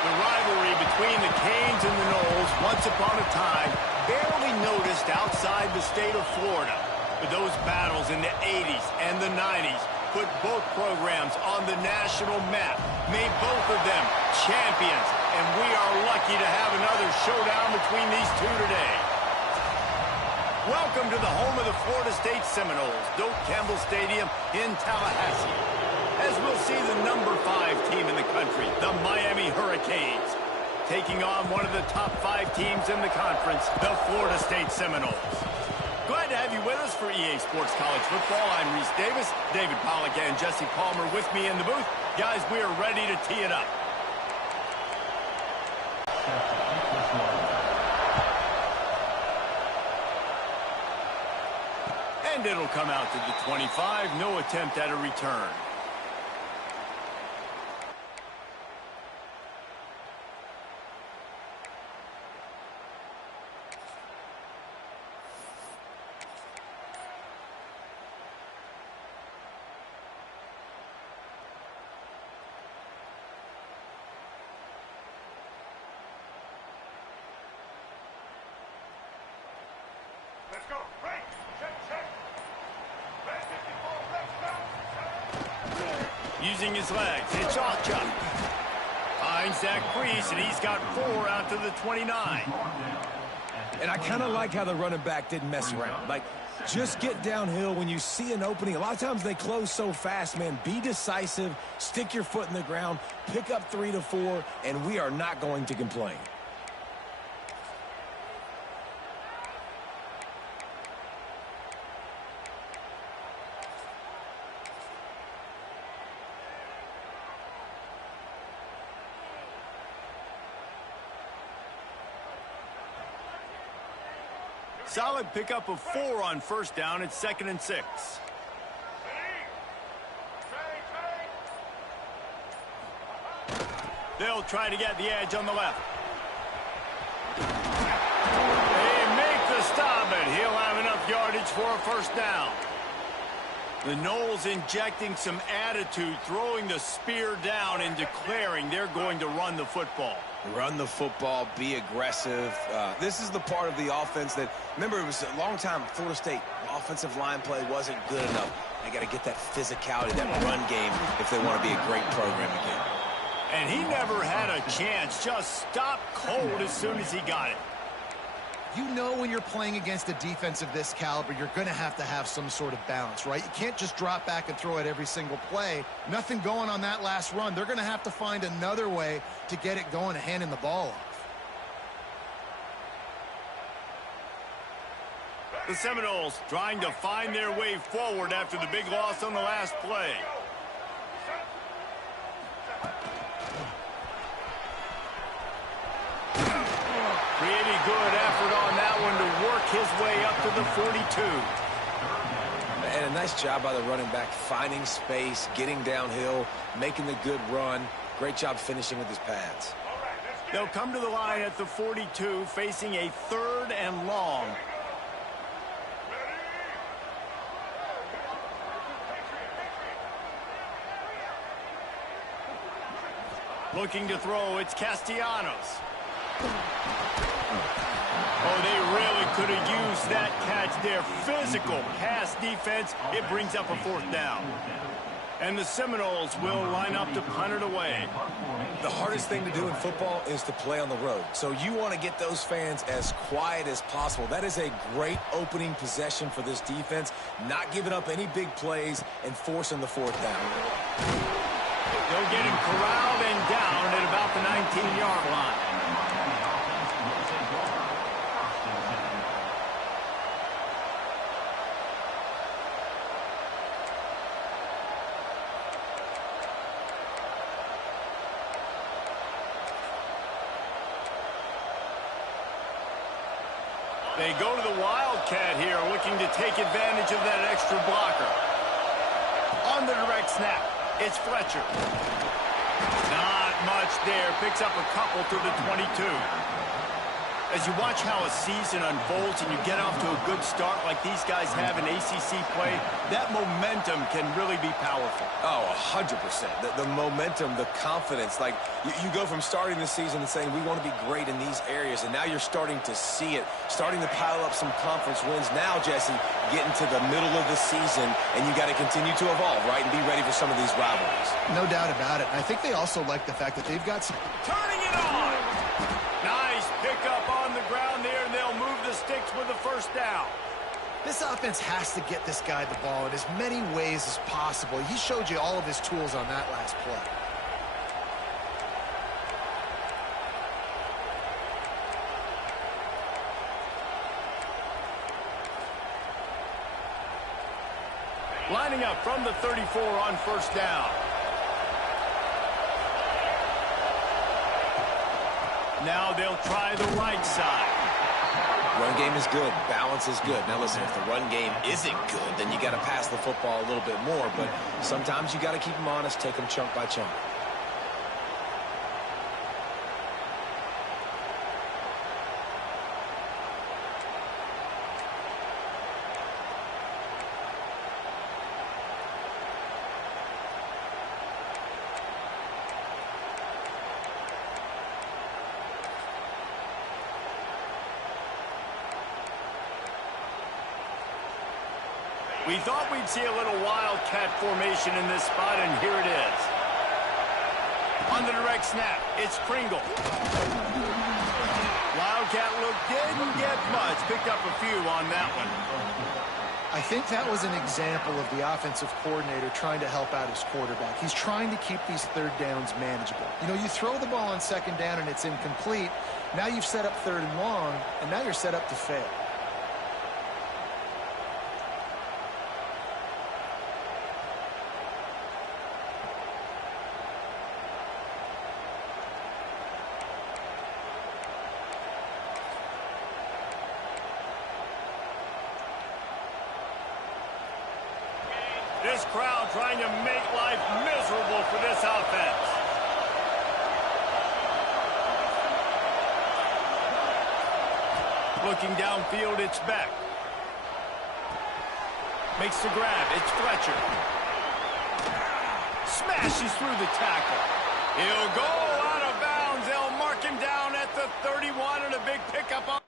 The rivalry between the Canes and the Noles, once upon a time, barely noticed outside the state of Florida. But those battles in the 80s and the 90s put both programs on the national map, made both of them champions, and we are lucky to have another showdown between these two today. Welcome to the home of the Florida State Seminoles, Doak Campbell Stadium in Tallahassee, as we'll see the number 5 team in the country, the Miami Hurricanes, taking on one of the top 5 teams in the conference, the Florida State Seminoles. Glad to have you with us for EA Sports College Football. I'm Reese Davis, David Pollack and Jesse Palmer with me in the booth. Guys, we are ready to tee it up. And it'll come out to the 25, no attempt at a return. Let's go. Break. Check. Red 54, let's go. Using his legs, it's off chop. Finds that crease, and he's got 4 out to the 29. And I kind of like how the running back didn't mess around. Like, just get downhill when you see an opening. A lot of times they close so fast, man. Be decisive, stick your foot in the ground, pick up 3 to 4, and we are not going to complain. Solid pickup of 4 on first down. It's 2nd and 6. They'll try to get the edge on the left. They make the stop, and he'll have enough yardage for a first down. The Noles injecting some attitude, throwing the spear down and declaring they're going to run the football. Run the football, be aggressive. This is the part of the offense that, remember, it was a long time, Florida State, offensive line play wasn't good enough. They got to get that physicality, that run game, if they want to be a great program again. And he never had a chance, just stopped cold as soon as he got it. You know when you're playing against a defense of this caliber, you're going to have some sort of balance, right? You can't just drop back and throw it every single play. Nothing going on that last run. They're going to have to find another way to get it going and handing the ball off. The Seminoles trying to find their way forward after the big loss on the last play. Pretty good effort on that one to work his way up to the 42. And a nice job by the running back, finding space, getting downhill, making the good run. Great job finishing with his pads. They'll come to the line at the 42, facing a 3rd and long. Looking to throw, it's Castellanos. Oh, they really could have used that catch there. Physical pass defense. It brings up a 4th down. And the Seminoles will line up to punt it away. The hardest thing to do in football is to play on the road. So you want to get those fans as quiet as possible. That is a great opening possession for this defense. Not giving up any big plays and forcing the fourth down. They'll get him corralled and down at about the 19-yard line. They go to the Wildcat here, looking to take advantage of that extra blocker. On the direct snap, it's Fletcher. Not much there. Picks up a couple to the 22. As you watch how a season unfolds and you get off to a good start like these guys have in ACC play, that momentum can really be powerful. Oh, 100%. The momentum, the confidence. Like, you go from starting the season and saying, we want to be great in these areas, and now you're starting to see it, starting to pile up some conference wins. Now, Jesse, getting to the middle of the season, and you got to continue to evolve, right, and be ready for some of these rivalries. No doubt about it. I think they also like the fact that they've got some... Turning it on! Nice pickup on the ground there, and they'll move the sticks with the first down. This offense has to get this guy the ball in as many ways as possible. He showed you all of his tools on that last play. Lining up from the 34 on first down. Now they'll try the right side. Run game is good. Balance is good. Now, listen, if the run game isn't good, then you got to pass the football a little bit more. But sometimes you got to keep them honest, take them chunk by chunk. We thought we'd see a little Wildcat formation in this spot, and here it is. On the direct snap, it's Pringle. Wildcat look didn't get much. Picked up a few on that one. I think that was an example of the offensive coordinator trying to help out his quarterback. He's trying to keep these third downs manageable. You know, you throw the ball on second down and it's incomplete. Now you've set up third and long, and now you're set up to fail. This crowd trying to make life miserable for this offense. Looking downfield, it's Beck. Makes the grab, it's Fletcher. Smashes through the tackle. He'll go out of bounds. They'll mark him down at the 31 and a big pickup on.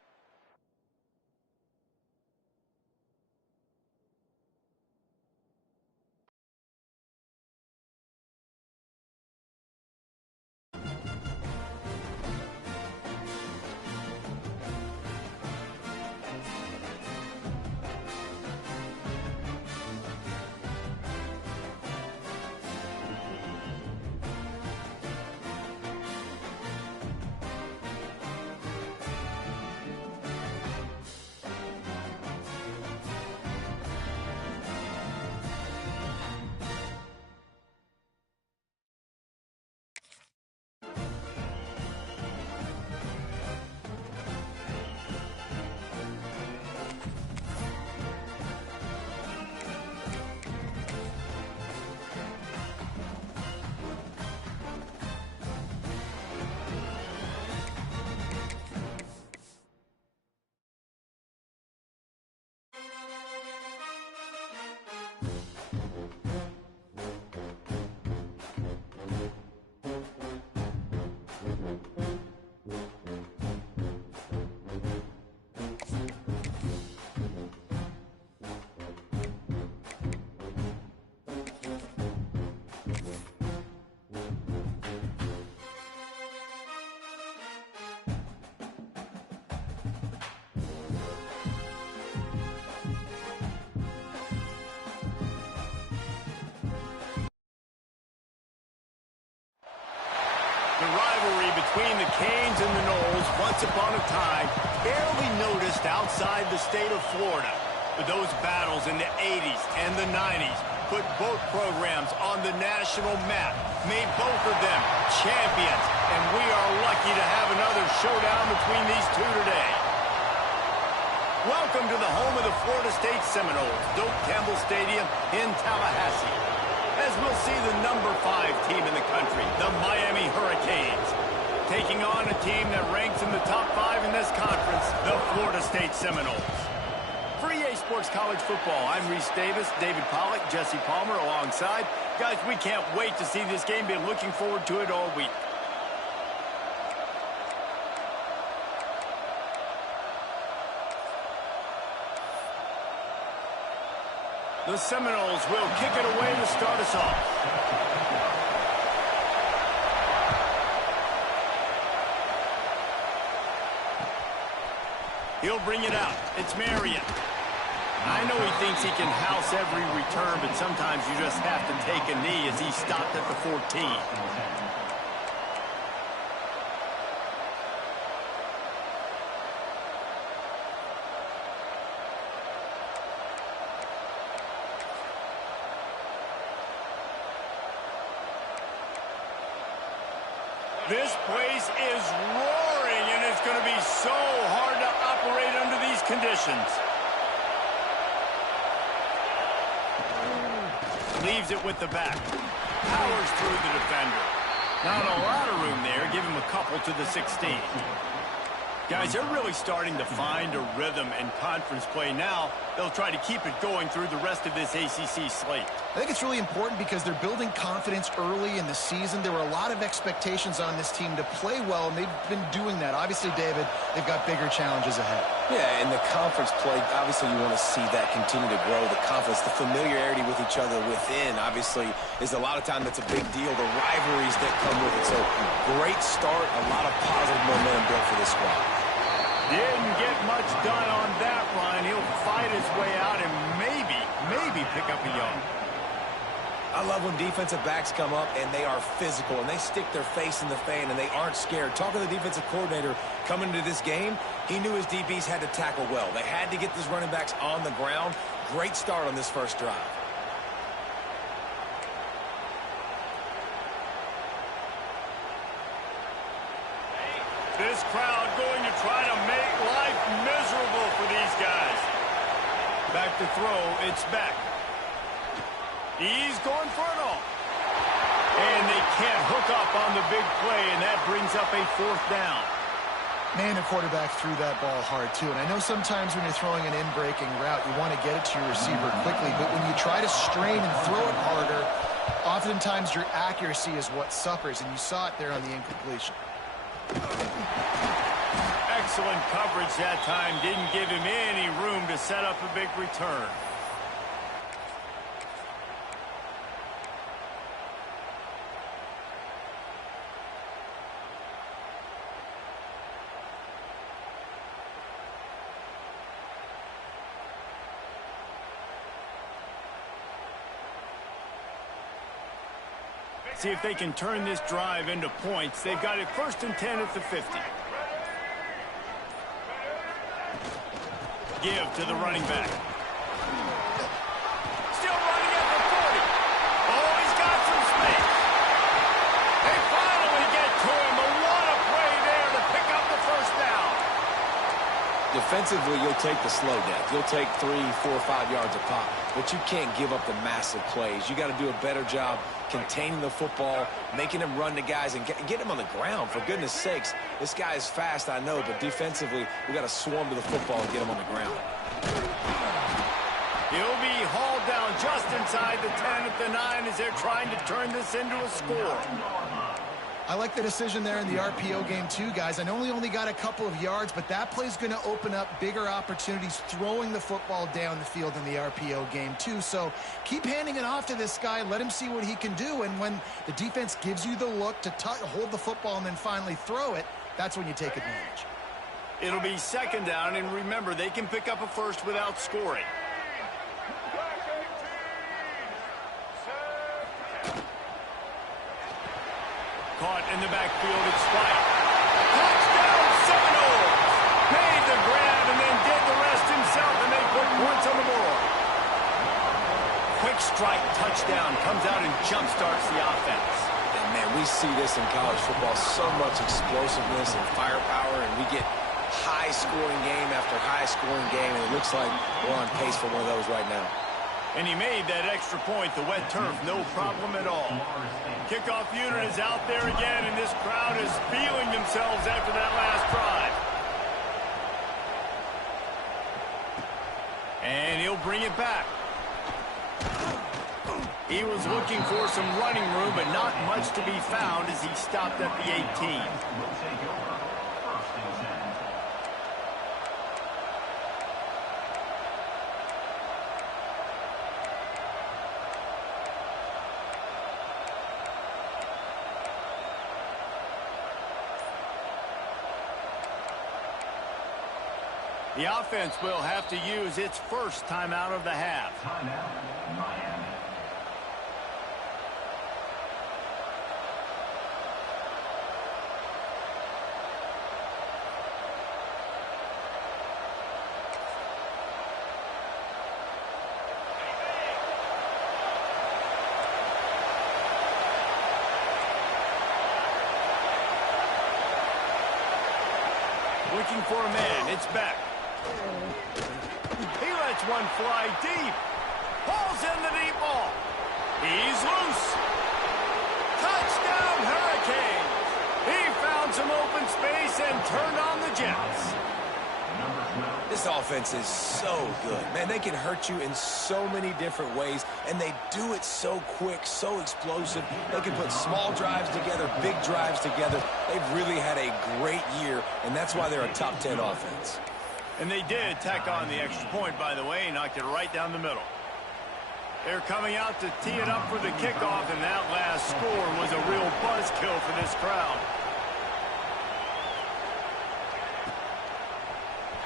The rivalry between the Canes and the Noles, once upon a time, barely noticed outside the state of Florida. But those battles in the 80s and the 90s put both programs on the national map, made both of them champions, and we are lucky to have another showdown between these two today. Welcome to the home of the Florida State Seminoles, Doak Campbell Stadium in Tallahassee, as we'll see the number 5 team in the country, the Miami Hurricanes, taking on a team that ranks in the top 5 in this conference, the Florida State Seminoles. For EA Sports College Football, I'm Reese Davis, David Pollack, Jesse Palmer alongside. Guys, we can't wait to see this game. Been looking forward to it all week. The Seminoles will kick it away to start us off. He'll bring it out. It's Marion. I know he thinks he can house every return, but sometimes you just have to take a knee as he stopped at the 14. This place is roaring, and it's going to be so hard to operate under these conditions. Leaves it with the back. Powers through the defender. Not a lot of room there. Give him a couple to the 16. Guys, they're really starting to find a rhythm in conference play now. They'll try to keep it going through the rest of this ACC slate. I think it's really important because they're building confidence early in the season. There were a lot of expectations on this team to play well, and they've been doing that. Obviously, David, they've got bigger challenges ahead. Yeah, and the conference play, obviously you want to see that continue to grow. The confidence, the familiarity with each other within, obviously, is a lot of time that's a big deal. The rivalries that come with it. So, great start, a lot of positive momentum built for this squad. Didn't get much done on that run. He'll fight his way out and maybe pick up a yard. I love when defensive backs come up and they are physical and they stick their face in the fan and they aren't scared. Talking to the defensive coordinator coming into this game, he knew his DBs had to tackle well. They had to get these running backs on the ground. Great start on this first drive. This crowd going to try to make life miserable for these guys. Back to throw, it's back. He's going for it all. And they can't hook up on the big play, and that brings up a 4th down. Man, the quarterback threw that ball hard, too. And I know sometimes when you're throwing an in-breaking route, you want to get it to your receiver quickly. But when you try to strain and throw it harder, oftentimes your accuracy is what suffers. And you saw it there on the incompletion. Excellent coverage that time. Didn't give him any room to set up a big return. See if they can turn this drive into points. They've got it 1st and 10 at the 50. Give to the running back. Still running at the 40. Oh, he's got some space. They finally get to him, but what a play there to pick up the 1st down. Defensively, you'll take the slow death. You'll take 3, 4, 5 yards a pop, but you can't give up the massive plays. You got to do a better job containing the football, making him run to guys, and get him on the ground. For goodness sakes, this guy is fast, I know, but defensively, we got to swarm to the football and get him on the ground. He'll be hauled down just inside the 10 at the 9 as they're trying to turn this into a score. I like the decision there in the RPO game too, guys. I know he only got a couple of yards, but that play's going to open up bigger opportunities throwing the football down the field in the RPO game too. So keep handing it off to this guy. Let him see what he can do. And when the defense gives you the look to hold the football and then finally throw it, that's when you take advantage. It'll be 2nd down, and remember, they can pick up a 1st without scoring. caught in the backfield. It's White. Touchdown Seminoles! Made the grab and then did the rest himself, and they put points on the board. Quick strike touchdown comes out and jump-starts the offense. And, man, we see this in college football, so much explosiveness and firepower, and we get high-scoring game after high-scoring game, and it looks like we're on pace for one of those right now. And he made that extra point, the wet turf, no problem at all. Kickoff unit is out there again, and this crowd is feeling themselves after that last drive. And he'll bring it back. He was looking for some running room, but not much to be found as he stopped at the 18. The offense will have to use its first timeout of the half. Timeout, Miami. Looking for a man. It's back. He lets one fly deep. Pulls in the deep ball. He's loose. Touchdown, Hurricanes. He found some open space and turned on the Jets. This offense is so good. Man, they can hurt you in so many different ways, and they do it so quick, so explosive. They can put small drives together, big drives together. They've really had a great year, and that's why they're a top 10 offense. And they did tack on the extra point, by the way, knocked it right down the middle. They're coming out to tee it up for the kickoff, and that last score was a real buzzkill for this crowd.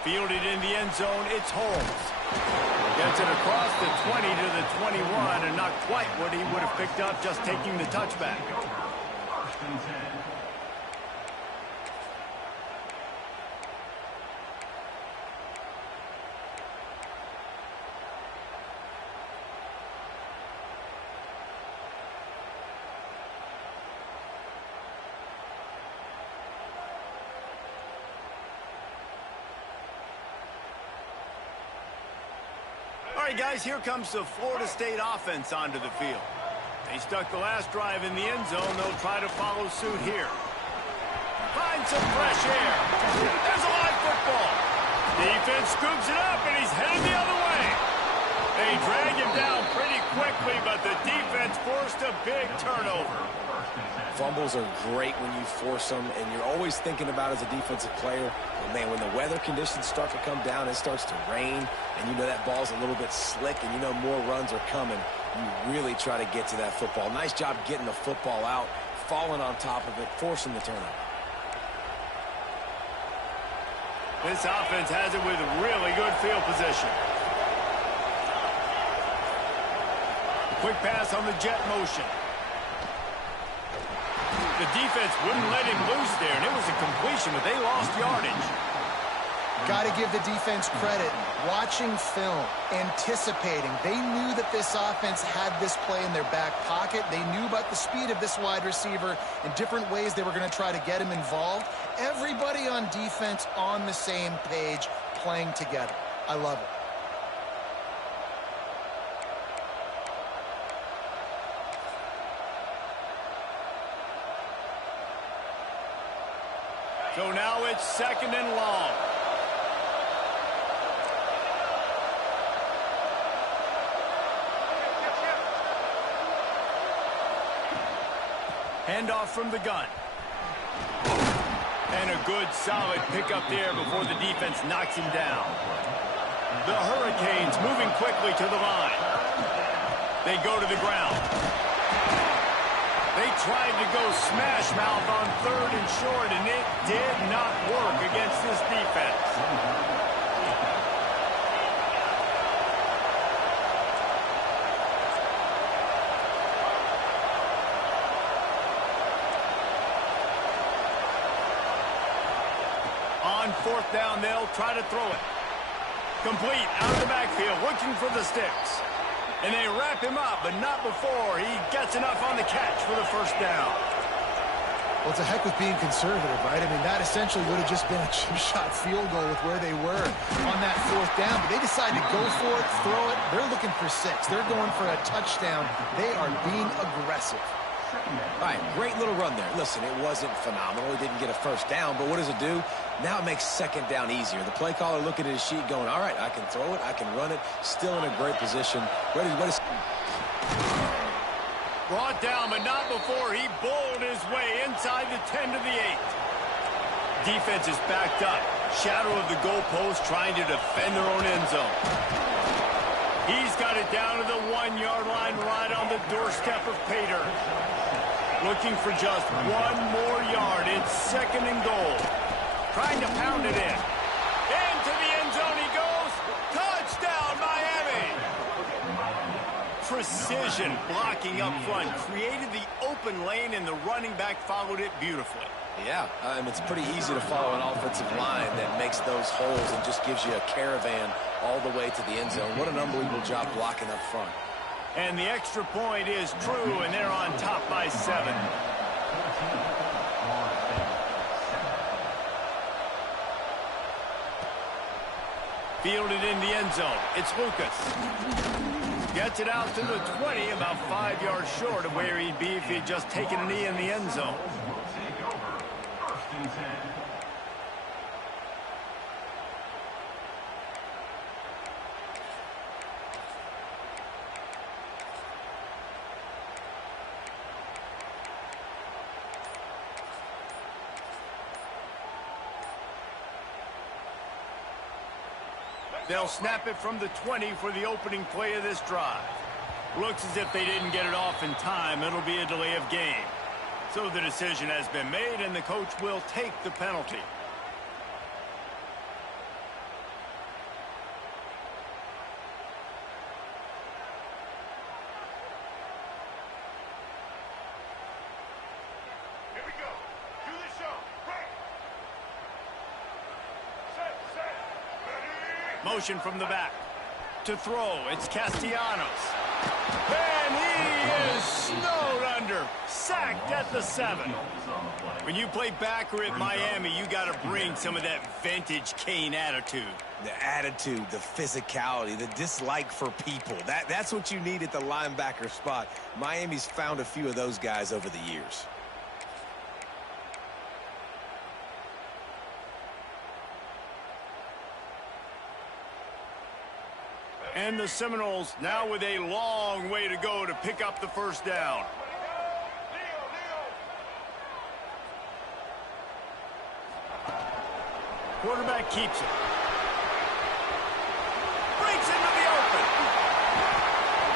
Fielded in the end zone, it's Holmes. Gets it across the 20 to the 21, and not quite what he would have picked up just taking the touchback. First and 10. All right, guys, here comes the Florida State offense onto the field. They stuck the last drive in the end zone. They'll try to follow suit here. Find some fresh air. There's a live football. Defense scoops it up, and he's headed the other way. They drag him down pretty quickly, but the defense forced a big turnover. Fumbles are great when you force them, and you're always thinking about as a defensive player, well, man, when the weather conditions start to come down, it starts to rain, and you know that ball's a little bit slick, and you know more runs are coming. You really try to get to that football. Nice job getting the football out, falling on top of it, forcing the turnover. This offense has it with really good field position. Quick pass on the jet motion. The defense wouldn't let him loose there, and it was a completion, but they lost yardage. Got to give the defense credit. Watching film, anticipating. They knew that this offense had this play in their back pocket. They knew about the speed of this wide receiver and different ways they were going to try to get him involved. Everybody on defense on the same page, playing together. I love it. So now it's second and long. Handoff from the gun. And a good, solid pickup there before the defense knocks him down. The Hurricanes moving quickly to the line. They go to the ground. They tried to go smash mouth on third and short, and it did not work against this defense. fourth down, they'll try to throw it. Complete out of the backfield, looking for the sticks. And they wrap him up, but not before he gets enough on the catch for the first down. Well, it's a heck with being conservative, right? I mean, that essentially would have just been a chip shot field goal with where they were on that fourth down. But they decided to go for it, throw it. They're looking for 6. They're going for a touchdown. They are being aggressive. All right, great little run there. Listen, it wasn't phenomenal. He didn't get a first down, but what does it do? Now it makes second down easier. The play caller looking at his sheet going, all right, I can throw it, I can run it. Still in a great position. Ready. Brought down, but not before he bowled his way inside the 10 to the 8. Defense is backed up. Shadow of the goalpost trying to defend their own end zone. He's got it down to the 1-yard line right on the doorstep of Pater. Looking for just 1 more yard. It's second and goal. Trying to pound it in. Into the end zone he goes. Touchdown, Miami! Precision blocking up front. Created the open lane, and the running back followed it beautifully. Yeah, it's pretty easy to follow an offensive line that makes those holes and just gives you a caravan all the way to the end zone. What an unbelievable job blocking up front. And the extra point is true, and they're on top by 7. Fielded in the end zone. It's Lucas. Gets it out to the 20, about 5 yards short of where he'd be if he'd just taken a knee in the end zone. They'll snap it from the 20 for the opening play of this drive. Looks as if they didn't get it off in time. It'll be a delay of game. So the decision has been made, and the coach will take the penalty. Here we go. Do the show. Right. Set. Ready. Motion from the back. To throw, it's Castellanos. And he is snowed under. Sacked at the 7. When you play backer at Miami, you got to bring some of that vintage Kane attitude. The attitude, the physicality, the dislike for people. That's what you need at the linebacker spot. Miami's found a few of those guys over the years. And the Seminoles now with a long way to go to pick up the first down. Quarterback keeps it. Breaks into the open.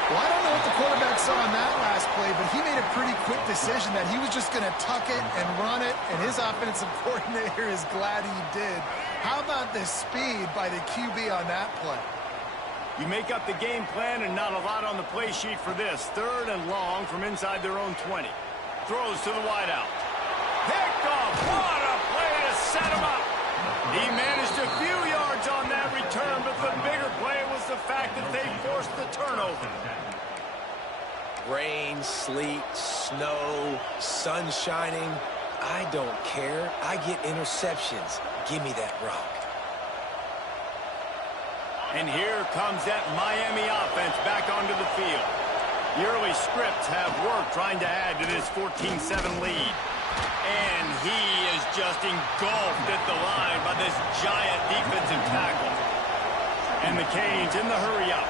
Well, I don't know what the quarterback saw on that last play, but he made a pretty quick decision that he was just going to tuck it and run it, and his offensive coordinator is glad he did. How about the speed by the QB on that play? You make up the game plan and not a lot on the play sheet for this. 3rd and long from inside their own 20. Throws to the wideout. Picked off. What a play to set him up. He managed a few yards on that return, but the bigger play was the fact that they forced the turnover. Rain, sleet, snow, sun shining. I don't care. I get interceptions. Give me that rock. And here comes that Miami offense back onto the field. The early scripts have worked trying to add to this 14-7 lead. And he is just engulfed at the line by this giant defensive tackle. And the Canes in the hurry-up.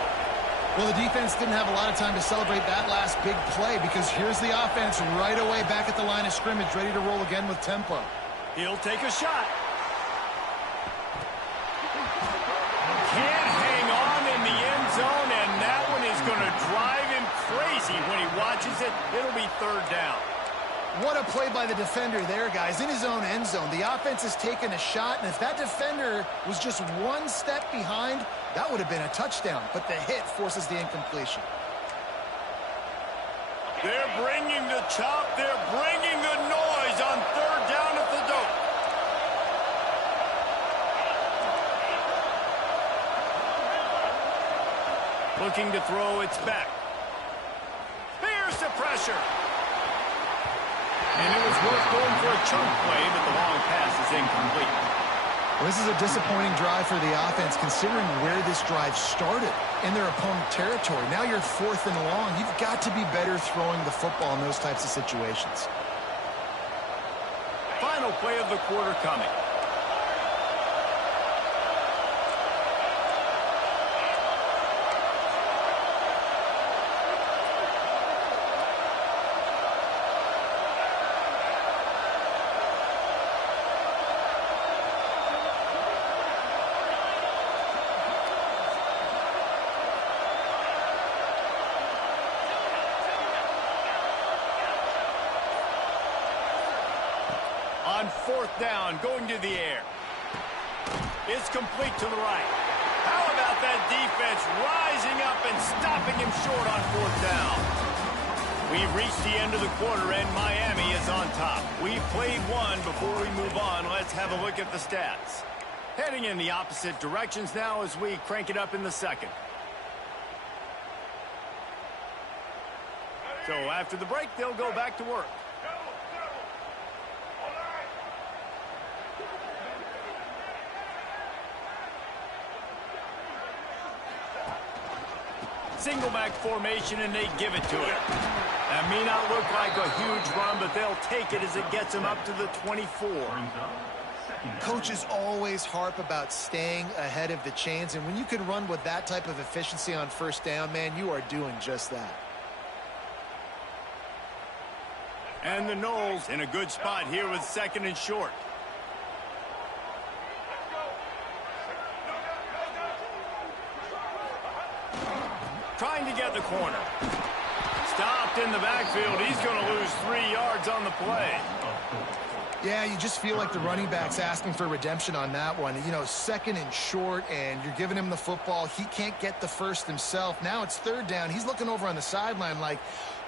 Well, the defense didn't have a lot of time to celebrate that last big play because here's the offense right away back at the line of scrimmage, ready to roll again with tempo. He'll take a shot. Can't hang on in the end zone, and that one is going to drive him crazy when he watches it. It'll be 3rd down. What a play by the defender there, guys, in his own end zone. The offense has taken a shot, and if that defender was just one step behind, that would have been a touchdown, but the hit forces the incompletion. They're bringing the chop. They're bringing the noise on 3rd down at the dope. Looking to throw, it's back. Here's the pressure. And it was worth going for a chunk play, but the long pass is incomplete. Well, this is a disappointing drive for the offense, considering where this drive started in their opponent territory. Now you're 4th and long. You've got to be better throwing the football in those types of situations. Final play of the quarter coming. On 4th down, going to the air. It's complete to the right. How about that defense rising up and stopping him short on 4th down? We've reached the end of the quarter, and Miami is on top. We've played one. Before we move on, let's have a look at the stats. Heading in the opposite directions now as we crank it up in the second. So after the break, they'll go back to work. Single back formation, and they give it to him. That may not look like a huge run, but they'll take it as it gets them up to the 24. Coaches always harp about staying ahead of the chains, and when you can run with that type of efficiency on 1st down, man, you are doing just that. And the Knowles in a good spot here with 2nd and short. Trying to get the corner. Stopped in the backfield. He's going to lose 3 yards on the play. Yeah, you just feel like the running back's asking for redemption on that one. You know, 2nd and short, and you're giving him the football. He can't get the first himself. Now it's 3rd down. He's looking over on the sideline like,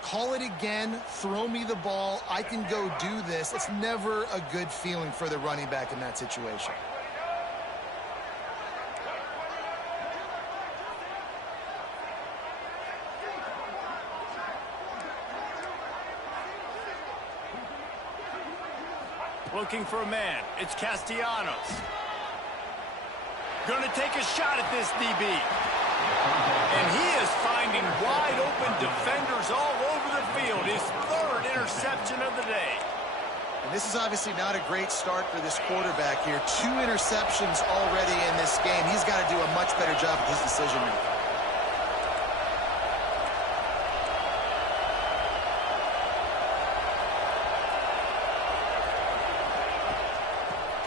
call it again, throw me the ball, I can go do this. It's never a good feeling for the running back in that situation. Looking for a man. It's Castellanos. Going to take a shot at this DB. And he is finding wide open defenders all over the field. His 3rd interception of the day. And this is obviously not a great start for this quarterback here. 2 interceptions already in this game. He's got to do a much better job with his decision-making.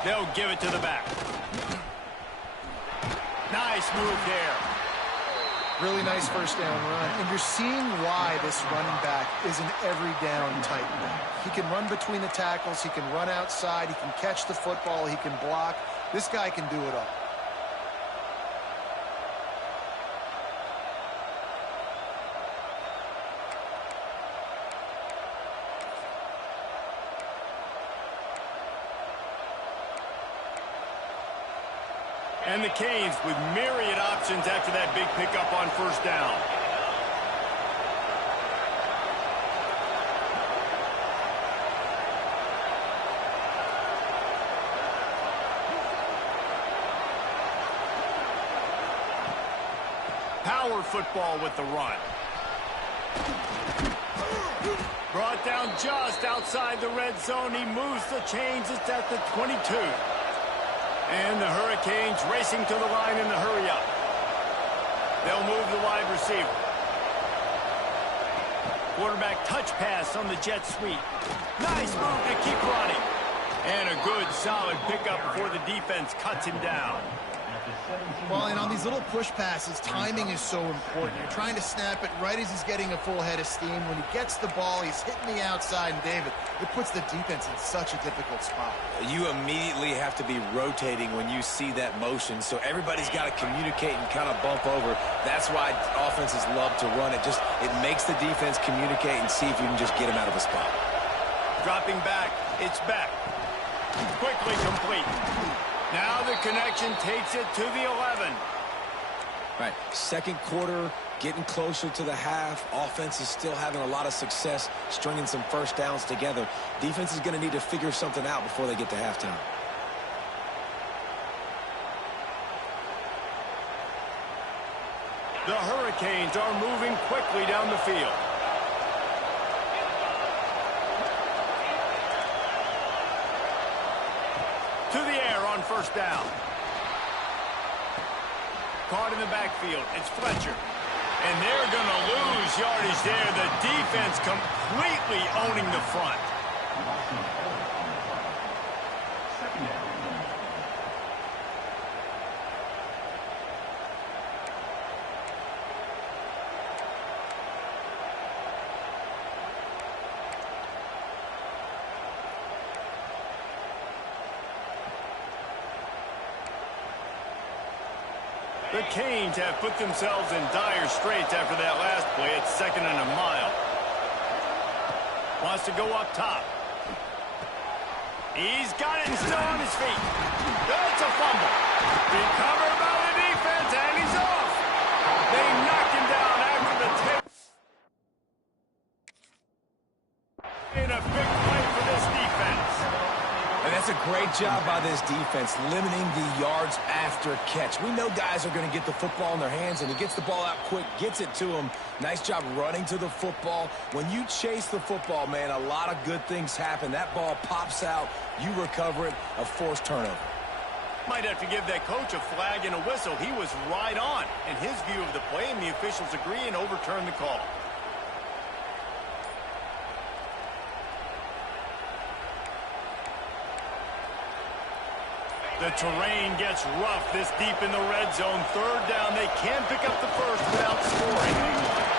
They'll give it to the back. Nice move there. Really nice 1st down run. And you're seeing why this running back is an every down type back. He can run between the tackles. He can run outside. He can catch the football. He can block. This guy can do it all. And the Canes with myriad options after that big pickup on 1st down. Power football with the run. Brought down just outside the red zone. He moves the chains. It's at the 22. And the Hurricanes racing to the line in the hurry-up. They'll move the wide receiver. Quarterback touch pass on the jet sweep. Nice move to keep running. And a good, solid pickup before the defense cuts him down. Well, and on these little push passes, timing is so important. You're trying to snap it right as he's getting a full head of steam. When he gets the ball, he's hitting the outside, and David, it puts the defense in such a difficult spot. You immediately have to be rotating when you see that motion, so everybody's got to communicate and kind of bump over. That's why offenses love to run it. It makes the defense communicate and see if you can just get him out of a spot. Dropping back, it's back. Quickly complete. Now the connection takes it to the 11. Right, 2nd quarter, getting closer to the half. Offense is still having a lot of success stringing some first downs together. Defense is going to need to figure something out before they get to halftime. The Hurricanes are moving quickly down the field. To the air on first down. Caught in the backfield. It's Fletcher. And they're going to lose yardage there. The defense completely owning the front. The Canes have put themselves in dire straits after that last play. It's 2nd and a mile. Wants to go up top. He's got it and still on his feet. That's a fumble. Recovered by the defense, and he's off. They knocked him down after the tip. In a big play for this defense. And that's a great job by this defense, limiting the yards after catch. We know guys are going to get the football in their hands, and he gets the ball out quick, gets it to him. Nice job running to the football. When you chase the football, man, a lot of good things happen. That ball pops out, you recover it, a forced turnover. Might have to give that coach a flag and a whistle. He was right on in his view of the play, and the officials agree and overturn the call. The terrain gets rough this deep in the red zone. 3rd down. They can pick up the first without scoring.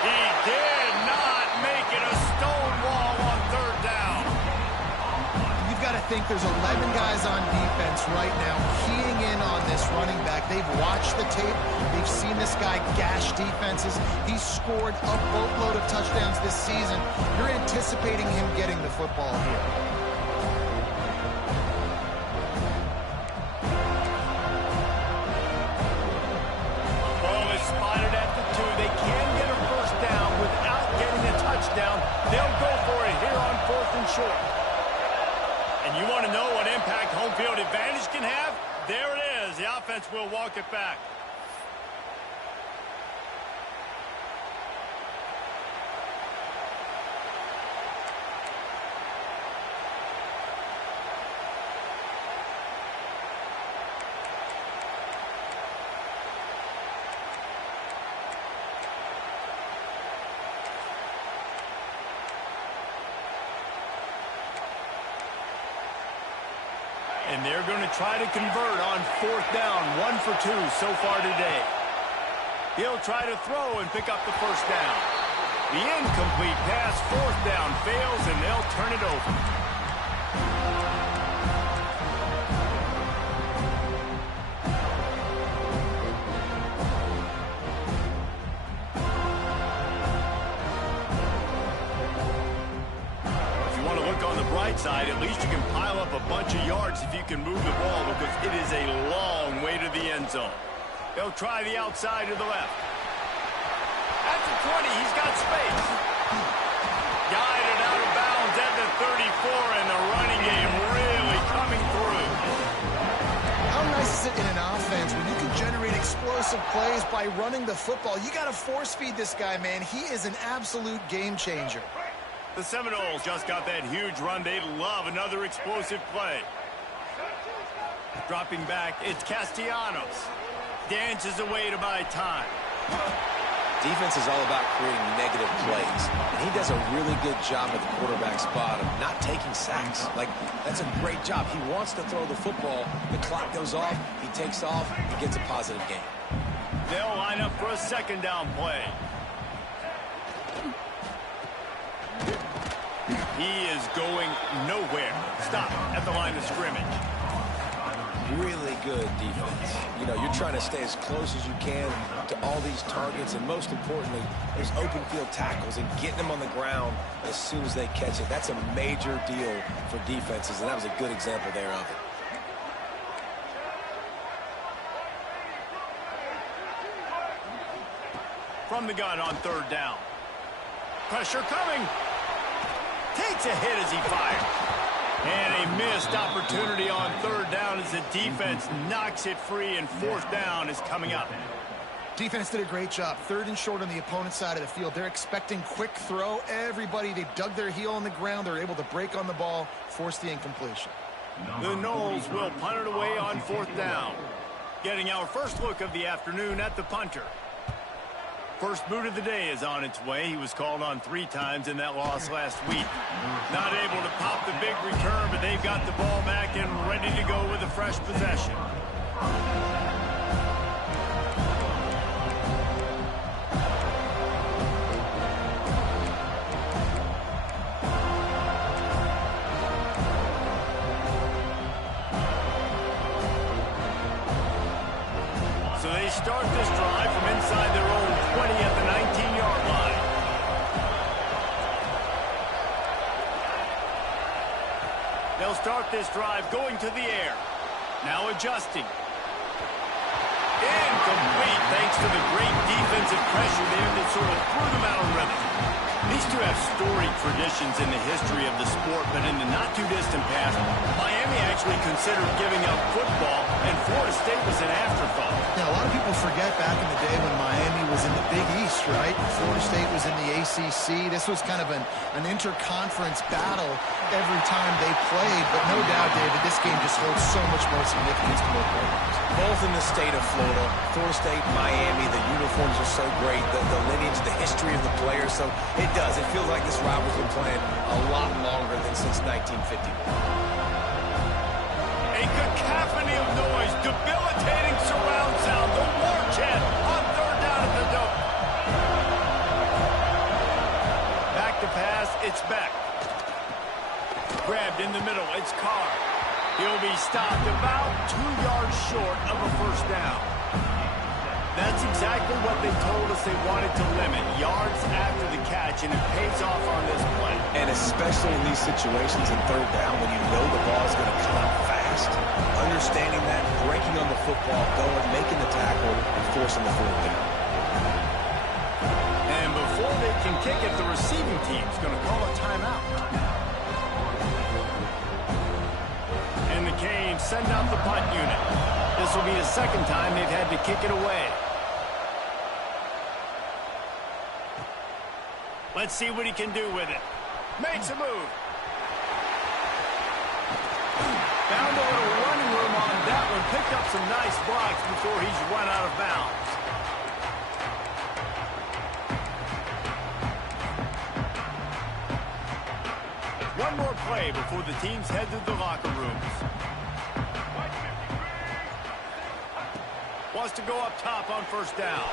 He did not make it a stone wall on 3rd down. You've got to think there's 11 guys on defense right now keying in on this running back. They've watched the tape. They've seen this guy gash defenses. He's scored a boatload of touchdowns this season. You're anticipating him getting the football here. Spotted at the 2. They can get a first down without getting a touchdown. They'll go for it here on 4th and short. And you want to know what impact home field advantage can have? There it is. The offense will walk it back. And they're going to try to convert on 4th down. 1 for 2 so far today. He'll try to throw and pick up the first down. The incomplete pass, 4th down, fails, and they'll turn it over. Side, at least you can pile up a bunch of yards if you can move the ball, because it is a long way to the end zone. They'll try the outside to the left. At the 20, he's got space. Guided out of bounds at the 34, and the running game really coming through. How nice is it in an offense when you can generate explosive plays by running the football? You got to force feed this guy, man. He is an absolute game changer. The Seminoles just got that huge run. They love another explosive play. Dropping back, it's Castellanos. Dances away to buy time. Defense is all about creating negative plays, and he does a really good job at the quarterback spot of not taking sacks. Like, that's a great job. He wants to throw the football. The clock goes off. He takes off and gets a positive gain. They'll line up for a 2nd down play. He is going nowhere. Stop at the line of scrimmage. Really good defense. You know, you're trying to stay as close as you can to all these targets, and most importantly, those open field tackles and getting them on the ground as soon as they catch it. That's a major deal for defenses, and that was a good example there of it. from the gun on third down. Pressure coming. Takes a hit as he fires. And a missed opportunity on third down as the defense knocks it free, and fourth down is coming up. Defense did a great job. Third and short on the opponent's side of the field. They're expecting quick throw. Everybody, they dug their heel on the ground. They're able to break on the ball, force the incompletion. The Noles will punt it away on fourth down. Getting our first look of the afternoon at the punter. First boot of the day is on its way. He was called on 3 times in that loss last week. Not able to pop the big return, but they've got the ball back and ready to go with a fresh possession. So they start this drive from inside their own 20 at the 19-yard line. They'll start this drive going to the air. Now adjusting. Incomplete thanks to the great defensive pressure there that sort of threw them out of rhythm. These two have storied traditions in the history of the sport, but in the not-too-distant past, Miami actually considered giving up football, and Florida State was an afterthought. Yeah, a lot of people forget back in the day when Miami was in the Big East, right? Florida State was in the ACC. This was kind of an interconference battle every time they played, but no doubt, David, this game just holds so much more significance to both programs. Both in the state of Florida, Florida State, Miami, the uniforms are so great, the lineage, the history of the players, so it does. It feels like this rivalry's been playing a lot longer than since 1950. A cacophony of noise, debilitating surround sound, the war chant on third down at the dome. Back to pass, it's Beck. Grabbed in the middle, it's Carr. He'll be stopped about 2 yards short of a first down. That's exactly what they told us they wanted to limit, yards after the catch, and it pays off on this play. And especially in these situations in third down when you know the ball is going to come out fast. Understanding that, breaking on the football, going, making the tackle, and forcing the fourth down. And before they can kick it, the receiving team's going to call a timeout. And the Canes send out the punt unit. This will be the second time they've had to kick it away. Let's see what he can do with it. Makes a move. Found a little running room on that one. Picked up some nice blocks before he's run out of bounds. One more play before the teams head to the locker rooms. Wants to go up top on first down.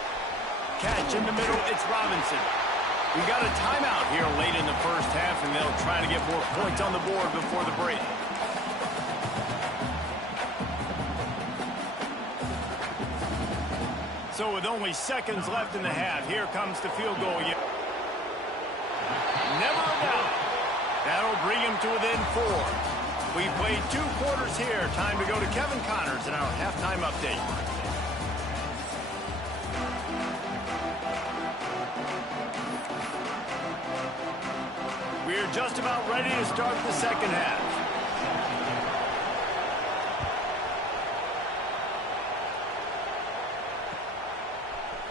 Catch in the middle, it's Robinson. We got a timeout here late in the first half, and they'll try to get more points on the board before the break. So with only seconds left in the half, here comes the field goal. Never a doubt. That'll bring him to within 4. We played 2 quarters here. Time to go to Kevin Connors in our halftime update. We're just about ready to start the second half.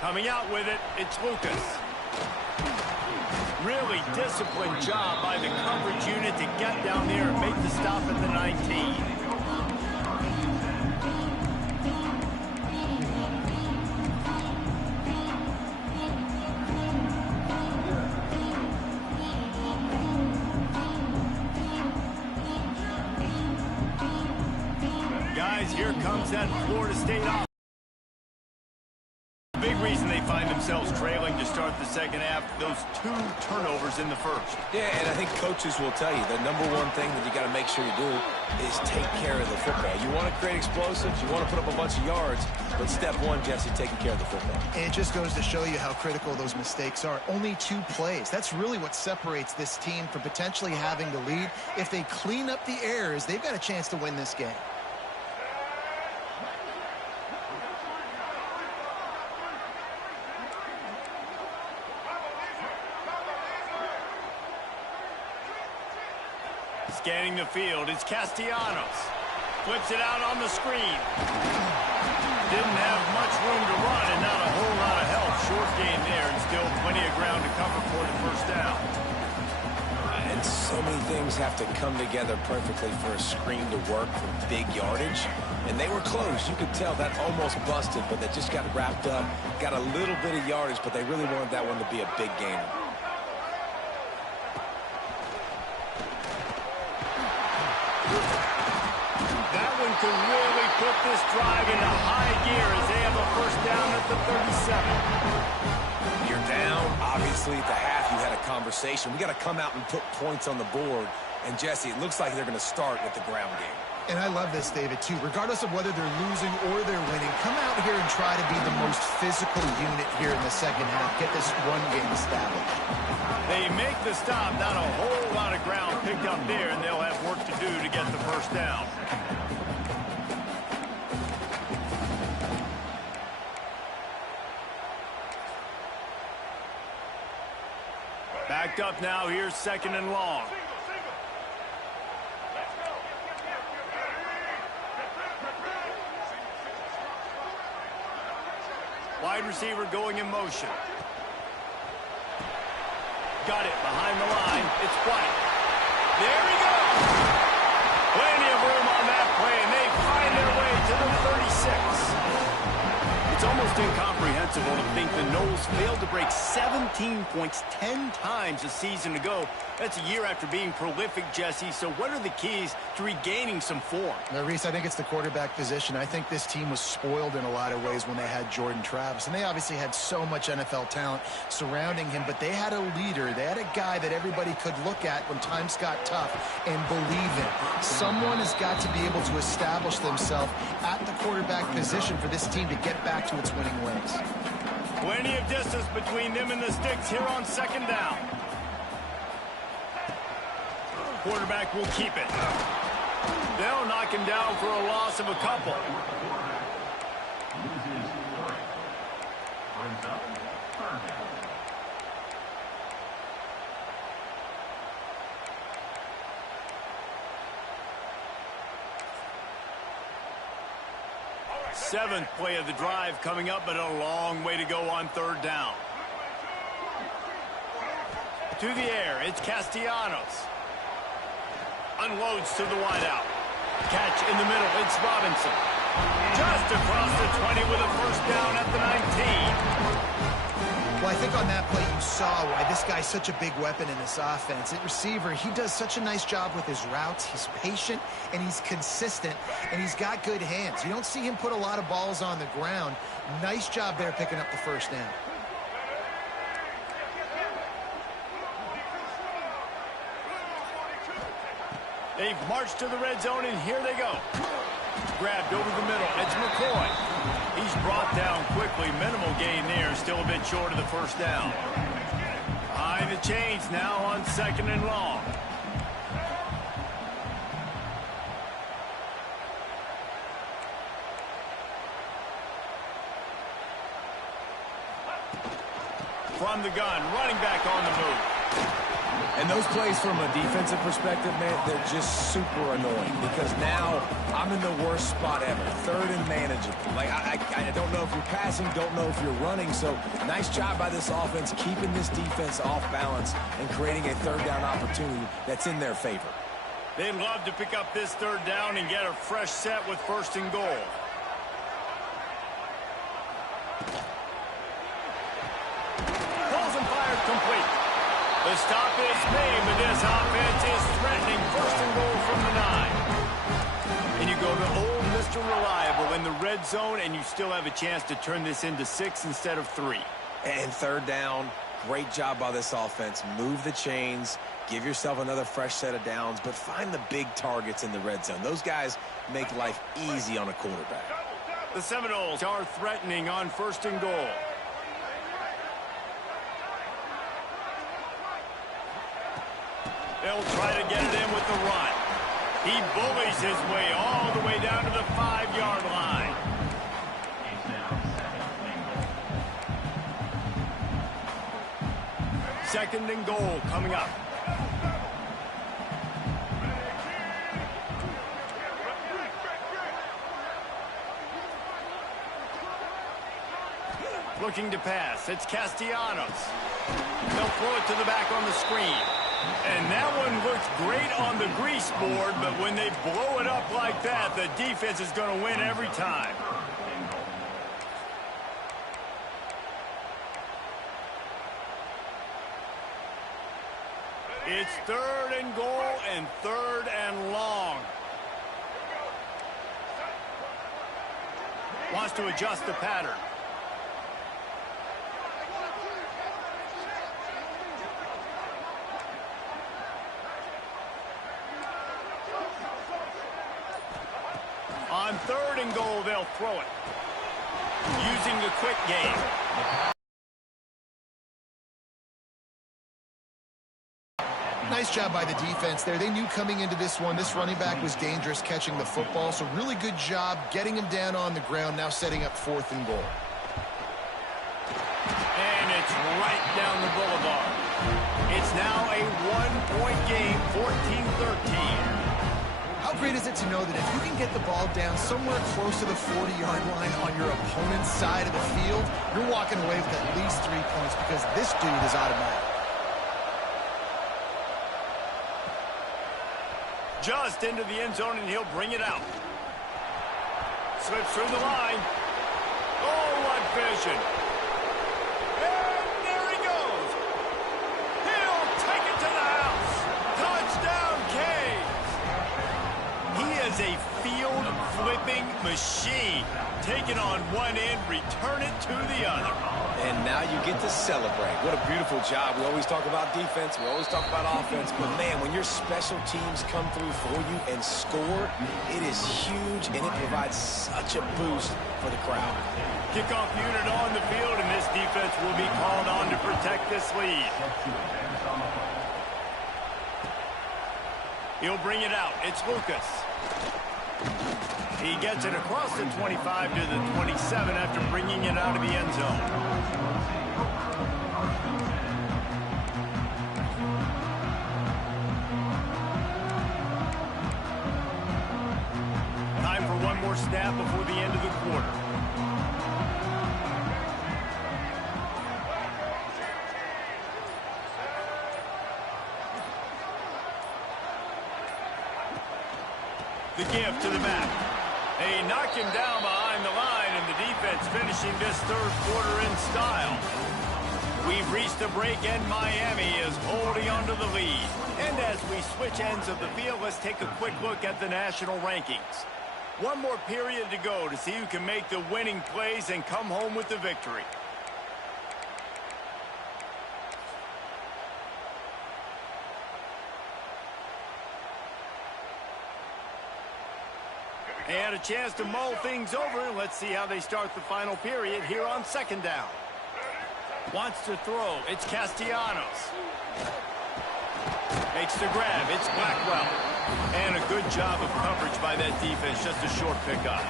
Coming out with it, it's Lucas. Really disciplined job by the coverage unit to get down there and make the stop at the 19. Guys, here comes that Florida State offense. Big reason they find themselves trailing to start the second half, those 2 turnovers in the first. Yeah, and I think coaches will tell you the number one thing that you got to make sure you do is take care of the football. You want to create explosives, you want to put up a bunch of yards, but step one, Jesse, taking care of the football. And it just goes to show you how critical those mistakes are. Only 2 plays. That's really what separates this team from potentially having the lead. If they clean up the errors, they've got a chance to win this game. Scanning the field, it's Castellanos. Flips it out on the screen. Didn't have much room to run and not a whole lot of help. Short gain there and still plenty of ground to cover for the first down. And so many things have to come together perfectly for a screen to work for big yardage. And they were close. You could tell that almost busted, but they just got wrapped up, got a little bit of yardage, but they really wanted that one to be a big gainer. That one could really put this drive into high gear as they have a first down at the 37. You're down. Obviously, at the half, you had a conversation. We got to come out and put points on the board. And, Jesse, it looks like they're going to start with the ground game. And I love this, David, too. Regardless of whether they're losing or they're winning, come out here and try to be the most physical unit here in the second half. Get this run game established. They make the stop. Not a whole lot of ground picked up there, and they'll have work to do to get the first down. Backed up now. Here's second and long. Wide receiver going in motion. Got it behind the line. It's White. There he goes. Plenty of room on that play, and they find their way to the 36. It's almost incomprehensible to think the Noles failed to break 17 points 10 times a season ago. That's a year after being prolific, Jesse. So what are the keys to regaining some form? Now, Reese, I think it's the quarterback position. I think this team was spoiled in a lot of ways when they had Jordan Travis. And they obviously had so much NFL talent surrounding him, but they had a leader. They had a guy that everybody could look at when times got tough and believe in. Someone has got to be able to establish themselves at the quarterback position for this team to get back to its winning ways. Plenty of distance between them and the sticks here on second down. Quarterback will keep it. They'll knock him down for a loss of a couple. Seventh play of the drive coming up, but a long way to go on third down. To the air, it's Castellanos. Unloads to the wideout. Catch in the middle, it's Robinson. Just across the 20 with a first down at the 19. Well, I think on that play you saw why this guy's such a big weapon in this offense. At receiver, he does such a nice job with his routes. He's patient, and he's consistent, and he's got good hands. You don't see him put a lot of balls on the ground. Nice job there picking up the first down. They've marched to the red zone, and here they go. Grabbed over the middle. It's McCoy. He's brought down quickly. Minimal gain there. Still a bit short of the first down. Behind the chains now on second and long. From the gun, running back on the move. And those plays from a defensive perspective, man, they're just super annoying because now I'm in the worst spot ever. Third and manageable. Like, I don't know if you're passing, don't know if you're running. So nice job by this offense keeping this defense off balance and creating a third down opportunity that's in their favor. They'd love to pick up this third down and get a fresh set with first and goal. Pulls and fires complete. The stop is made, but this offense is threatening first and goal from the 9. And you go to old Mr. Reliable in the red zone, and you still have a chance to turn this into 6 instead of 3. And third down, great job by this offense. Move the chains, give yourself another fresh set of downs, but find the big targets in the red zone. Those guys make life easy on a quarterback. The Seminoles are threatening on first and goal. They'll try to get it in with the run. He bullies his way all the way down to the 5-yard line. Second and goal coming up. looking to pass. It's Castellanos. They'll throw it to the back on the screen. And that one looks great on the grease board, but when they blow it up like that, the defense is going to win every time. It's 3rd and goal and 3rd and long. Wants to adjust the pattern. On 3rd and goal, they'll throw it. Using the quick game. Nice job by the defense there. They knew coming into this one, this running back was dangerous catching the football, so really good job getting him down on the ground, now setting up 4th and goal. And it's right down the boulevard. It's now a 1-point game, 14-13. How great is it to know that if you can get the ball down somewhere close to the 40-yard line on your opponent's side of the field, you're walking away with at least 3 points because this dude is automatic. Just into the end zone, and he'll bring it out. Slips through the line. Oh, what vision. And there he goes. He'll take it to the house. Touchdown, Canes. He is a field-flipping machine. Take it on one end, return it to the other. And now you get to celebrate. What a beautiful job. We always talk about defense. We always talk about offense. But, man, when your special teams come through for you and score, it is huge, and it provides such a boost for the crowd. Kickoff unit on the field, and this defense will be called on to protect this lead. He'll bring it out. It's Lucas. He gets it across the 25 to the 27 after bringing it out of the end zone. Time for one more snap before the end of the quarter. The give to the back. They knock him down behind the line, and the defense finishing this 3rd quarter in style. We've reached the break, and Miami is holding on to the lead. And as we switch ends of the field, let's take a quick look at the national rankings. One more period to go to see who can make the winning plays and come home with the victory. And a chance to mull things over. Let's see how they start the final period here on 2nd down. Wants to throw. It's Castellanos. Makes the grab. It's Blackwell. And a good job of coverage by that defense. Just a short pickup.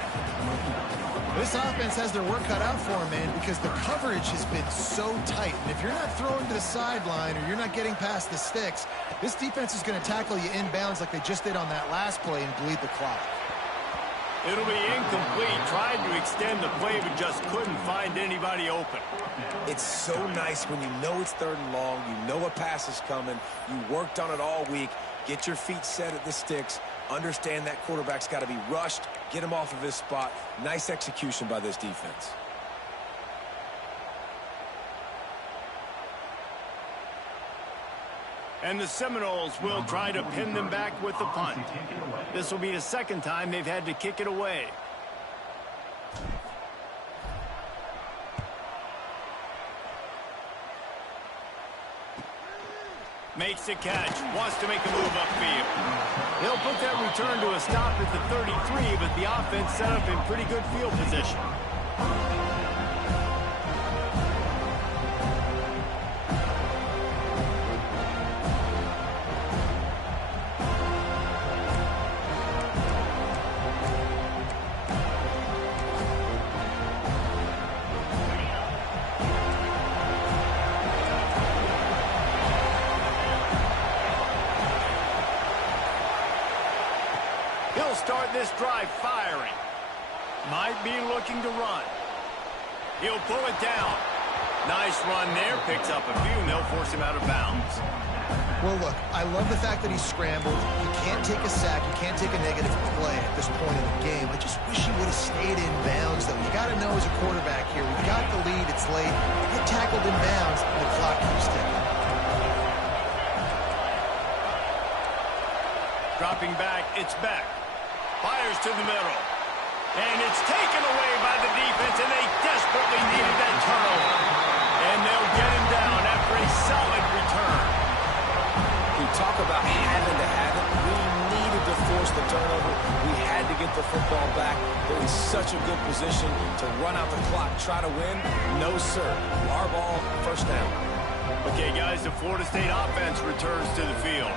This offense has their work cut out for them, man, because the coverage has been so tight. And if you're not throwing to the sideline or you're not getting past the sticks, this defense is going to tackle you inbounds like they just did on that last play and bleed the clock. It'll be incomplete. Tried to extend the play, but just couldn't find anybody open. It's so nice when you know it's 3rd and long, you know a pass is coming, you worked on it all week, get your feet set at the sticks, understand that quarterback's got to be rushed, get him off of his spot. Nice execution by this defense. And the Seminoles will try to pin them back with the punt. This will be the 2nd time they've had to kick it away. Makes the catch. Wants to make a move upfield. They'll put that return to a stop at the 33, but the offense set up in pretty good field position. He'll start this drive firing. Might be looking to run. He'll pull it down. Nice run there. Picks up a few, and they'll force him out of bounds. Well, look, I love the fact that he scrambled. You can't take a sack. You can't take a negative play at this point in the game. I just wish he would have stayed in bounds, though. You got to know as a quarterback here, we've got the lead. It's late. You get tackled in bounds, and the clock keeps ticking. Dropping back, it's Beck. Fires to the middle. And it's taken away by the defense, and they desperately needed that turnover. And they'll get him down after a solid return. You talk about having to have it. We needed to force the turnover. We had to get the football back. They're in such a good position to run out the clock, try to win. No, sir. Our ball, first down. Okay, guys, the Florida State offense returns to the field.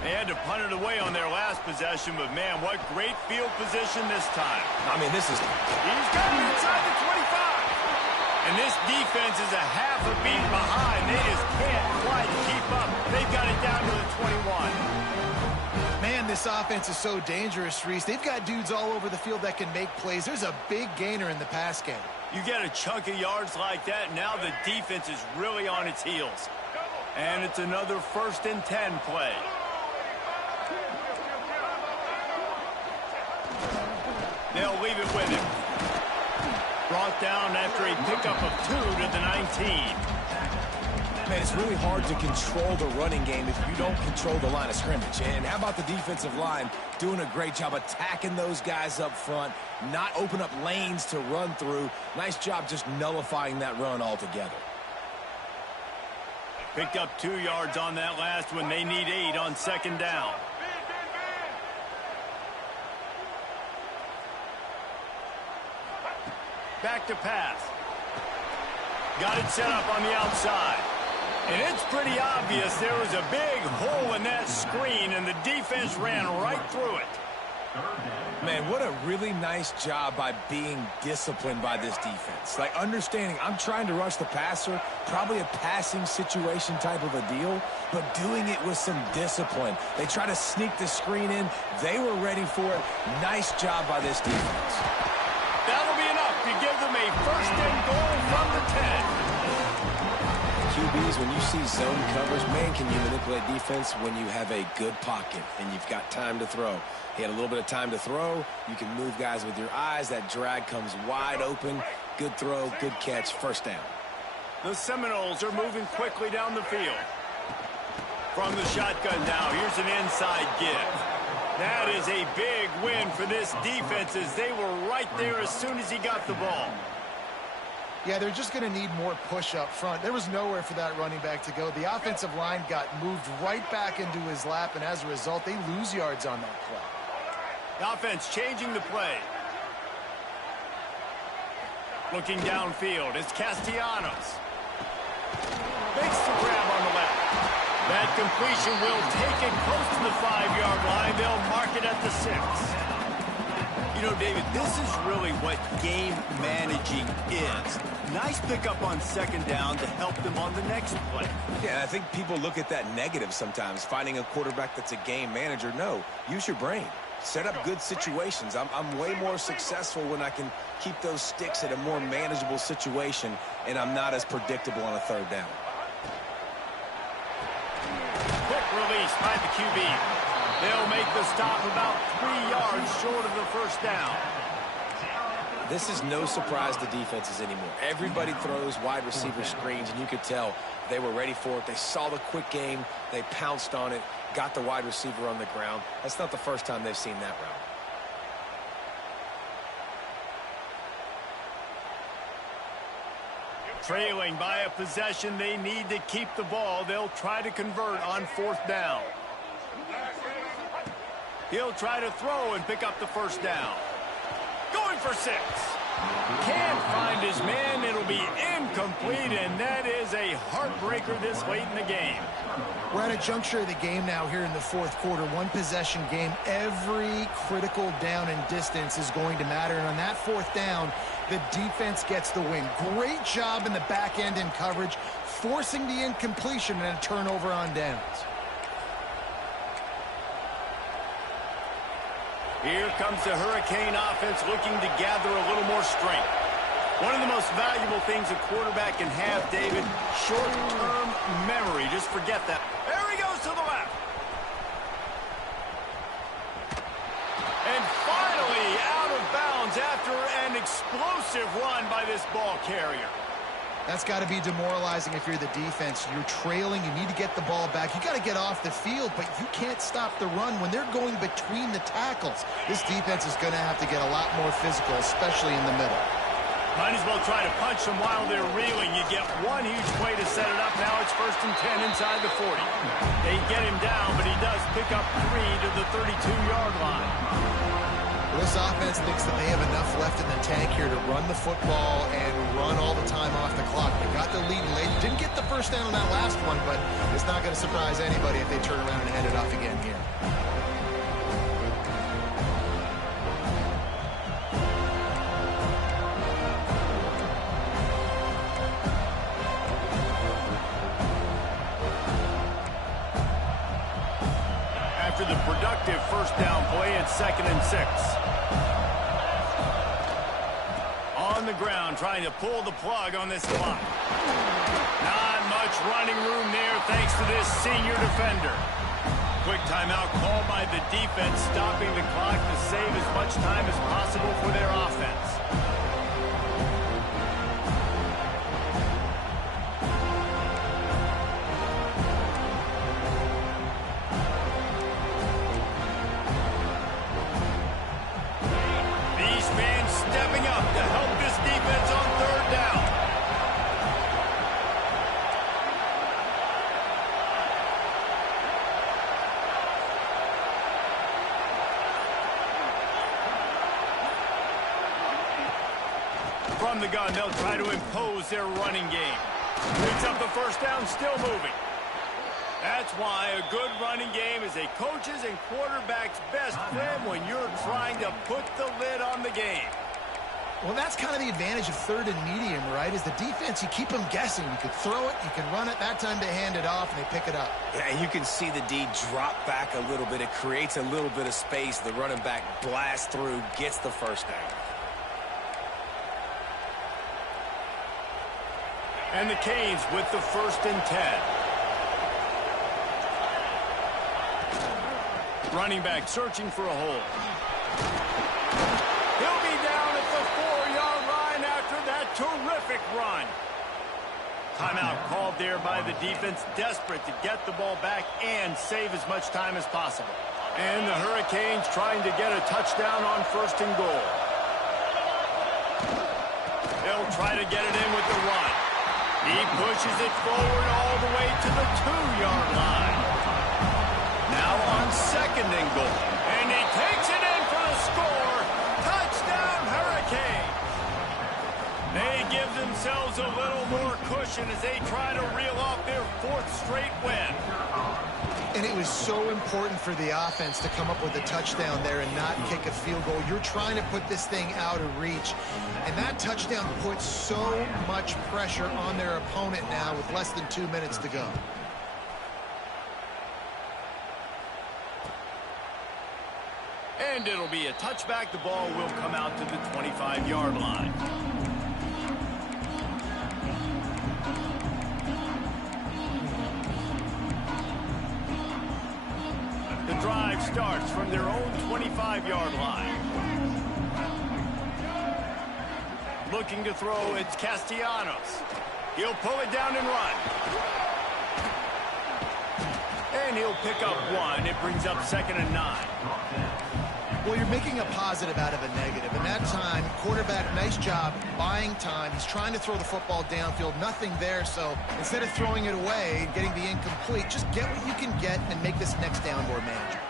They had to punt it away on their last possession, but, man, what great field position this time. I mean, this is... He's got it inside the 25. And this defense is a half a beat behind. They just can't quite keep up. They've got it down to the 21. Man, this offense is so dangerous, Reese. They've got dudes all over the field that can make plays. There's a big gainer in the pass game. You get a chunk of yards like that, now the defense is really on its heels. And it's another 1st and 10 play. They'll leave it with him. Brought down after a pickup of 2 to the 19. Man, it's really hard to control the running game if you don't control the line of scrimmage. And how about the defensive line doing a great job attacking those guys up front, not open up lanes to run through. Nice job just nullifying that run altogether. Picked up 2 yards on that last one. They need 8 on 2nd down. Back to pass. Got it set up on the outside. And it's pretty obvious there was a big hole in that screen, and the defense ran right through it. Man, what a really nice job by being disciplined by this defense. Like, understanding I'm trying to rush the passer, probably a passing situation type of a deal, but doing it with some discipline. They try to sneak the screen in. They were ready for it. Nice job by this defense. That'll be enough to give them a 1st and goal from the 10. QBs, when you see zone coverage, man, can you manipulate defense when you have a good pocket and you've got time to throw. He had a little bit of time to throw. You can move guys with your eyes. That drag comes wide open. Good throw, good catch, 1st down. The Seminoles are moving quickly down the field. From the shotgun now, here's an inside give. That is a big win for this defense as they were right there as soon as he got the ball. Yeah, they're just going to need more push up front. There was nowhere for that running back to go. The offensive line got moved right back into his lap, and as a result, they lose yards on that play. The offense changing the play. Looking downfield, it's Castellanos. Makes the grab on the left. That completion will take it close to the 5-yard line. They'll mark it at the 6. You know, David, this is really what game managing is. Nice pickup on 2nd down to help them on the next play. Yeah, I think people look at that negative sometimes, finding a quarterback that's a game manager. No, use your brain. Set up good situations. I'm way more successful when I can keep those sticks at a more manageable situation, and I'm not as predictable on a 3rd down. Quick release by the QB. They'll make the stop about 3 yards short of the 1st down. This is no surprise to defenses anymore. Everybody throws wide receiver screens, and you could tell they were ready for it. They saw the quick game. They pounced on it, got the wide receiver on the ground. That's not the first time they've seen that route. Trailing by a possession, they need to keep the ball. They'll try to convert on 4th down. He'll try to throw and pick up the 1st down. Going for 6. Can't find his man. It'll be incomplete, and that is a heartbreaker this late in the game. We're at a juncture of the game now here in the 4th quarter. 1-possession game. Every critical down and distance is going to matter. And on that 4th down, the defense gets the win. Great job in the back end in coverage, forcing the incompletion and a turnover on downs. Here comes the Hurricane offense looking to gather a little more strength. One of the most valuable things a quarterback can have, David, short-term memory. Just forget that. There he goes to the left. And finally out of bounds after an explosive run by this ball carrier. That's got to be demoralizing if you're the defense. You're trailing. You need to get the ball back. You got to get off the field, but you can't stop the run when they're going between the tackles. This defense is going to have to get a lot more physical, especially in the middle. Might as well try to punch them while they're reeling. You get one huge play to set it up. Now it's 1st and 10 inside the 40. They get him down, but he does pick up 3 to the 32-yard line. This offense thinks that they have enough left in the tank here to run the football and run all the time off the clock. They got the lead late. Didn't get the first down on that last one, but it's not going to surprise anybody if they turn around and hand it off again here. After the productive first down play, it's 2nd and 6. On the ground, trying to pull the plug on this clock. Not much running room there thanks to this senior defender. Quick timeout called by the defense, stopping the clock to save as much time as possible for their offense. Stepping up to help this defense on 3rd down. From the gun, they'll try to impose their running game. Picks up the first down, still moving. That's why a good running game is a coach's and quarterback's best friend when you're trying to put the lid on the game. Well, that's kind of the advantage of 3rd and medium, right? Is the defense, you keep them guessing. You can throw it, you can run it. That time they hand it off, and they pick it up. Yeah, you can see the D drop back a little bit. It creates a little bit of space. The running back blasts through, gets the first down. And the Canes with the 1st and 10. Running back searching for a hole. He'll be down at the 4-yard line after that terrific run. Timeout called there by the defense, desperate to get the ball back and save as much time as possible. And the Hurricanes trying to get a touchdown on 1st and goal. They'll try to get it in with the run. He pushes it forward all the way to the 2-yard line. Now on 2nd and goal. And he takes it in for the score. Touchdown, Hurricanes. They give themselves a little more cushion as they try to reel off their 4th straight win. And it was so important for the offense to come up with a touchdown there and not kick a field goal. You're trying to put this thing out of reach. And that touchdown puts so much pressure on their opponent now with less than 2 minutes to go. And it'll be a touchback. The ball will come out to the 25-yard line. The drive starts from their own 25-yard line. Looking to throw, it's Castellanos. He'll pull it down and run. And he'll pick up 1. It brings up 2nd and 9. Well, you're making a positive out of a negative. And that time, quarterback, nice job buying time. He's trying to throw the football downfield. Nothing there, so instead of throwing it away and getting the incomplete, just get what you can get and make this next down more manageable.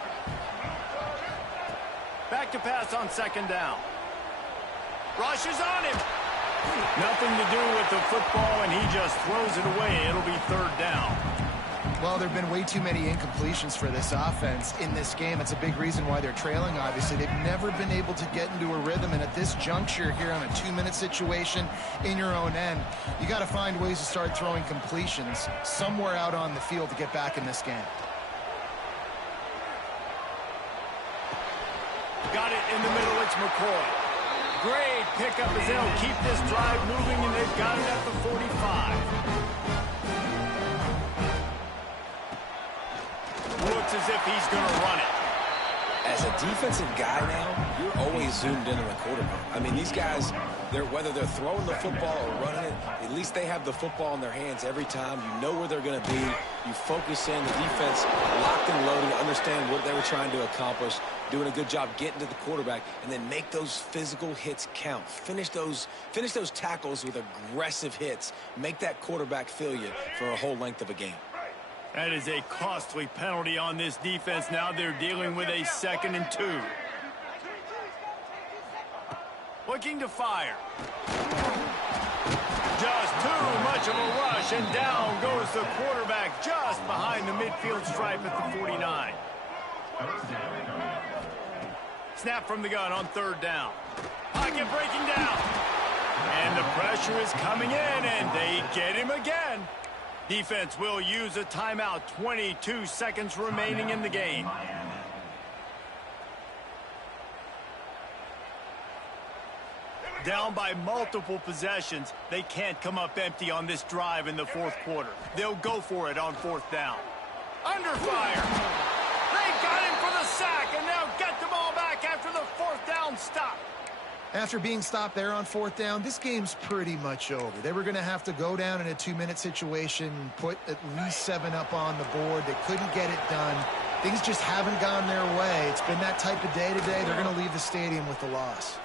Back to pass on 2nd down. Rushes on him. Nothing to do with the football, and he just throws it away. It'll be 3rd down. Well, there have been way too many incompletions for this offense in this game. It's a big reason why they're trailing, obviously. They've never been able to get into a rhythm, and at this juncture here on a 2-minute situation in your own end, you got to find ways to start throwing completions somewhere out on the field to get back in this game. Got it in the middle. It's McCoy. great pickup as they'll keep this drive moving, and they've got it at the 45. Looks as if he's going to run it. As a defensive guy now, you're always zoomed in on the quarterback. I mean, these guys, whether they're throwing the football or running it, at least they have the football in their hands every time. You know where they're going to be. You focus in. The defense locked and loaded, understand what they were trying to accomplish, doing a good job getting to the quarterback, and then make those physical hits count. Finish those tackles with aggressive hits. Make that quarterback feel you for a whole length of a game. That is a costly penalty on this defense. Now they're dealing with a 2nd and 2. Looking to fire. Just too much of a rush, and down goes the quarterback just behind the midfield stripe at the 49. Snap from the gun on 3rd down. Pocket breaking down. And the pressure is coming in, and they get him again. Defense will use a timeout. 22 seconds remaining in the game. Down by multiple possessions. They can't come up empty on this drive in the 4th quarter. They'll go for it on 4th down. Under fire. They got him for the sack, and they'll get the ball back after the 4th down stop. After being stopped there on 4th down, this game's pretty much over. They were going to have to go down in a 2-minute situation, put at least 7 up on the board. They couldn't get it done. Things just haven't gone their way. It's been that type of day today. They're going to leave the stadium with the loss.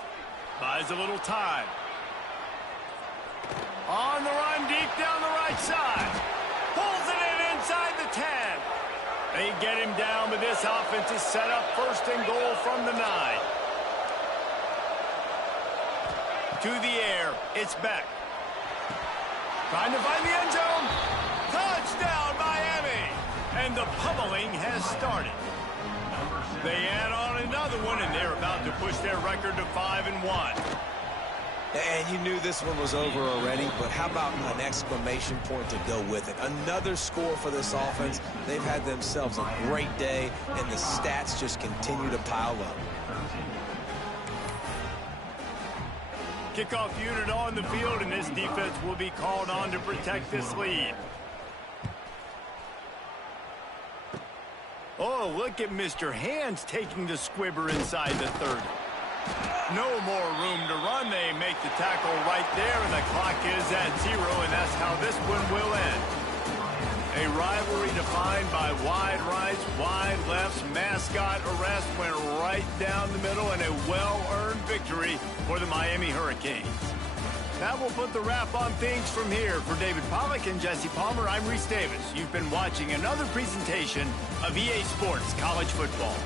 Buys a little time. On the run, deep down the right side. Pulls it in inside the 10. They get him down, but this offense is set up 1st and goal from the 9. To the air, it's Beck. Trying to find the end zone. Touchdown, Miami! And the pummeling has started. They add on another one, and they're about to push their record to 5-1. And you knew this one was over already, but how about an exclamation point to go with it? Another score for this offense. They've had themselves a great day, and the stats just continue to pile up. Kickoff unit on the field, and this defense will be called on to protect this lead. Oh, look at Mr. Hands taking the squibber inside the 30. No more room to run. They make the tackle right there, and the clock is at 0, and that's how this one will end. A rivalry defined by wide rights, wide lefts, mascot arrest went right down the middle, and a well-earned victory for the Miami Hurricanes. That will put the wrap on things from here. For David Pollack and Jesse Palmer, I'm Reese Davis. You've been watching another presentation of EA Sports College Football.